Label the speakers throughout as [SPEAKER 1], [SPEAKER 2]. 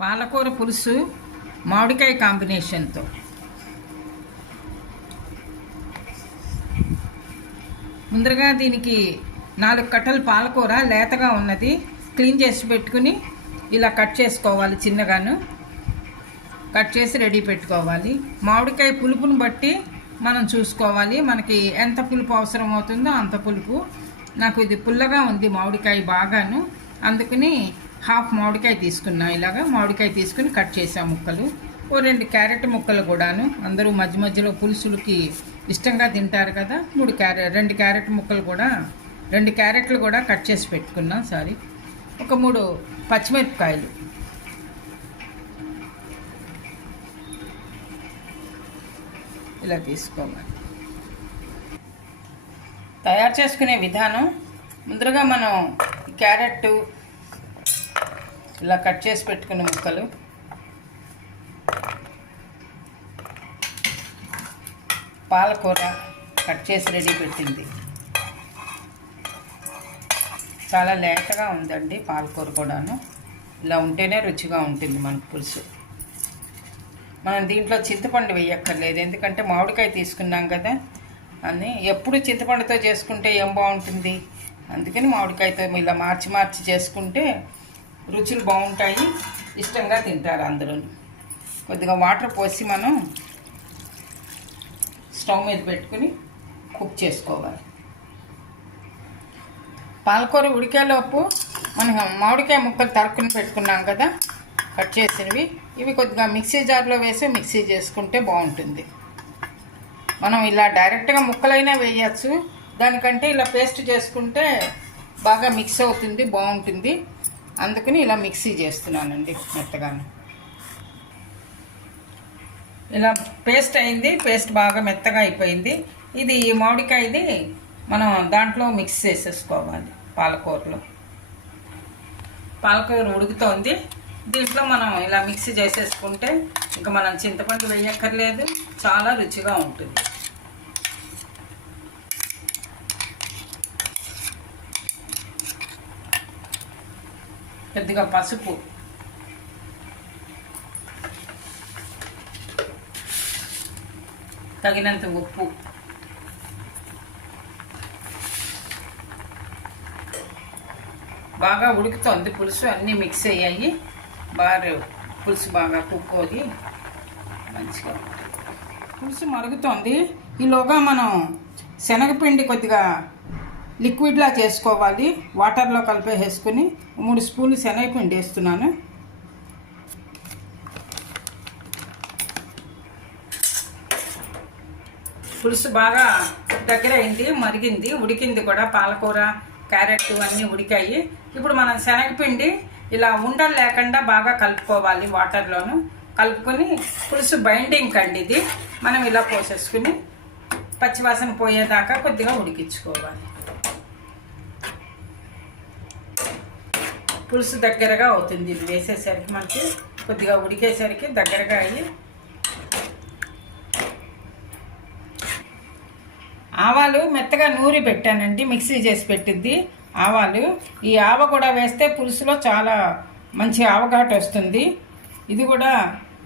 [SPEAKER 1] పాలకూర పులుసు మామిడికాయ కాంబినేషన్తో. ముందరగా దీనికి నాలుగు కట్టలు పాలకూర లేతగా ఉన్నది క్లీన్ చేసి పెట్టుకుని ఇలా కట్ చేసుకోవాలి చిన్నగాను. కట్ చేసి రెడీ పెట్టుకోవాలి. మామిడికాయ పులుపుని బట్టి మనం చూసుకోవాలి మనకి ఎంత పులుపు అవసరం అవుతుందో అంత పులుపు. నాకు ఇది పుల్లగా ఉంది మామిడికాయ బాగాను. అందుకని హాఫ్ మామిడికాయ తీసుకున్నా ఇలాగా మామిడికాయ తీసుకుని కట్ చేసాం ముక్కలు. ఓ రెండు క్యారెట్ ముక్కలు కూడాను. అందరూ మధ్య మధ్యలో పులుసులకి ఇష్టంగా తింటారు కదా. మూడు క్యారెట్ రెండు క్యారెట్ ముక్కలు కూడా రెండు క్యారెట్లు కూడా కట్ చేసి పెట్టుకున్నా సారీ. ఒక మూడు పచ్చిమిరపకాయలు. ఇలా తీసుకోవాలి. తయారు చేసుకునే విధానం. ముందుగా మనం క్యారెట్ ఇలా కట్ చేసి పెట్టుకునే ముక్కలు. పాలకూర కట్ చేసి రెడీ పెట్టింది. చాలా లేతగా ఉందండి పాలకూర కూడాను. ఇలా ఉంటేనే రుచిగా ఉంటుంది మన పులుసు. మనం దీంట్లో చింతపండు వేయక్కర్లేదు ఎందుకంటే మామిడికాయ తీసుకున్నాం కదా అని. ఎప్పుడు చింతపండుతో చేసుకుంటే ఏం బాగుంటుంది? అందుకని మామిడికాయతో ఇలా మార్చి మార్చి చేసుకుంటే రుచులు బాగుంటాయి ఇష్టంగా తింటారు అందులో. కొద్దిగా వాటర్ పోసి మనం స్టవ్ మీద పెట్టుకుని కుక్ చేసుకోవాలి. పాలకూర ఉడికేలోపు మనం మామిడికాయ ముక్కలు తరుక్కుని పెట్టుకున్నాం కదా కట్ చేసినవి. ఇవి కొద్దిగా మిక్సీ జార్లో వేసి మిక్సీ చేసుకుంటే బాగుంటుంది. మనం ఇలా డైరెక్ట్గా ముక్కలైనా వేయచ్చు. దానికంటే ఇలా పేస్ట్ చేసుకుంటే బాగా మిక్స్ అవుతుంది బాగుంటుంది. అందుకని ఇలా మిక్సీ చేస్తున్నానండి మెత్తగాను. ఇలా పేస్ట్ అయింది పేస్ట్ బాగా మెత్తగా అయిపోయింది. ఇది మామిడికాయది మనం దాంట్లో మిక్స్ చేసేసుకోవాలి పాలకూరలో. పాలకూర ఉడుకుతోంది. దీంట్లో మనం ఇలా మిక్సీ చేసేసుకుంటే ఇంకా మనం చింతపండు వేయక్కర్లేదు చాలా రుచిగా ఉంటుంది. కొద్దిగా పసుపు. తగినంత ఉప్పు. బాగా ఉడుకుతోంది పులుసు. అన్నీ మిక్స్ అయ్యాయి. బాగా పులుసు బాగా కుక్కోది. మంచిగా పులుసు మరుగుతోంది. ఈలోగా మనం శనగపిండి కొద్దిగా లిక్విడ్లా చేసుకోవాలి. వాటర్లో కలిపేసుకుని మూడు స్పూన్లు శనగపిండి వేస్తున్నాను. పులుసు బాగా దగ్గర అయింది మరిగింది ఉడికింది కూడా. పాలకూర క్యారెట్ అన్నీ ఉడికాయి. ఇప్పుడు మనం శనగపిండి ఇలా ఉండలు లేకుండా బాగా కలుపుకోవాలి వాటర్లోను కలుపుకొని పులుసు బైండింగ్ కండి ఇది. మనం ఇలా పోసేసుకుని పచ్చివాసన పోయేదాకా కొద్దిగా ఉడికించుకోవాలి. పులుసు దగ్గరగా అవుతుంది ఇది వేసేసరికి మనకి కొద్దిగా ఉడికేసరికి దగ్గరగా అయ్యి ఆవాలు మెత్తగా నూరి పెట్టానండి మిక్సీ చేసి పెట్టిద్ది ఆవాలు. ఈ ఆవ కూడా వేస్తే పులుసులో చాలా మంచి ఆవఘాటు వస్తుంది. ఇది కూడా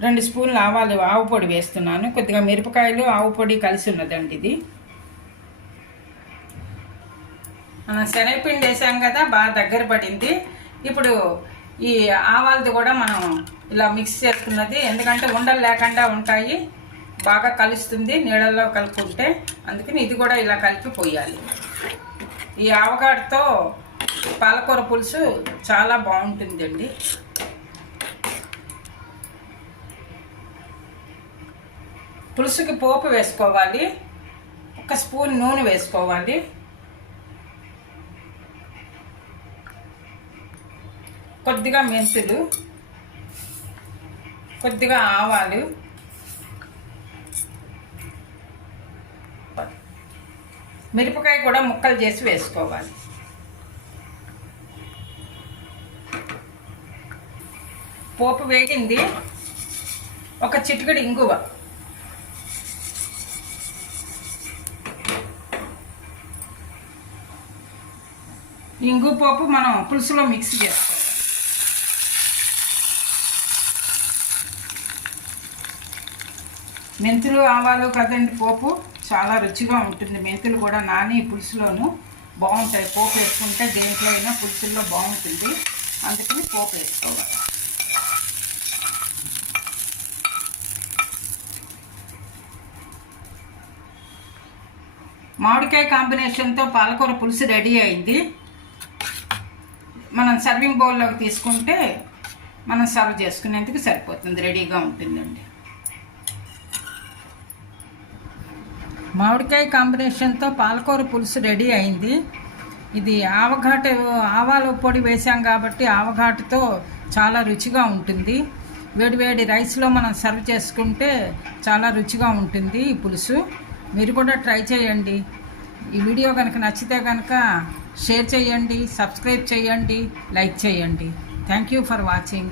[SPEAKER 1] రెండు స్పూన్లు ఆవాలు ఆవు పొడి వేస్తున్నాను. కొద్దిగా మిరపకాయలు ఆవు పొడి కలిసి ఉన్నదండి ఇది. మనం శనగపిండి వేసాం కదా బాగా దగ్గర పడింది. ఇప్పుడు ఈ ఆవాలది కూడా మనం ఇలా మిక్స్ చేసుకున్నది. ఎందుకంటే ఉండలు లేకుండా ఉంటాయి. బాగా కలుస్తుంది. నీళ్ళల్లో కలుపుకుంటే అందుకని ఇది కూడా ఇలా కలిపి పోయాలి. ఈ ఆవగాడతో పాలకూర పులుసు చాలా బాగుంటుందండి. పులుసుకి పోపు వేసుకోవాలి. ఒక స్పూన్ నూనె వేసుకోవాలి. కొద్దిగా మెంతులు కొద్దిగా ఆవాలు మిరపకాయ కూడా ముక్కలు చేసి వేసుకోవాలి. పోపు వేగింది ఒక చిటికడి ఇంగువ. ఇంగు పోపు మనం పులుసులో మిక్స్ చేస్తాం మెంతులు ఆవాలు కదండి పోపు? చాలా రుచిగా ఉంటుంది. మెంతులు కూడా నాని పులుసులోను. బాగుంటాయి. పోపు వేసుకుంటే దేంట్లో అయినా పులుసుల్లో బాగుంటుంది. అందుకని పోపు వేసుకోవాలి. మామిడికాయ కాంబినేషన్తో పాలకూర పులుసు రెడీ అయింది. మనం సర్వింగ్ బౌల్లోకి తీసుకుంటే మనం సర్వ్ చేసుకునేందుకు సరిపోతుంది. రెడీగా ఉంటుందండి. మామిడికాయ కాంబినేషన్తో పాలకూర పులుసు రెడీ అయింది. ఇది ఆవఘాట ఆవాల పొడి వేసాం కాబట్టి ఆవఘాటుతో చాలా రుచిగా ఉంటుంది. వేడివేడి రైస్లో మనం సర్వ్ చేసుకుంటే చాలా రుచిగా ఉంటుంది ఈ పులుసు. మీరు కూడా ట్రై చేయండి. ఈ వీడియో కనుక నచ్చితే కనుక షేర్ చేయండి సబ్స్క్రైబ్ చేయండి లైక్ చేయండి. Thank you for watching.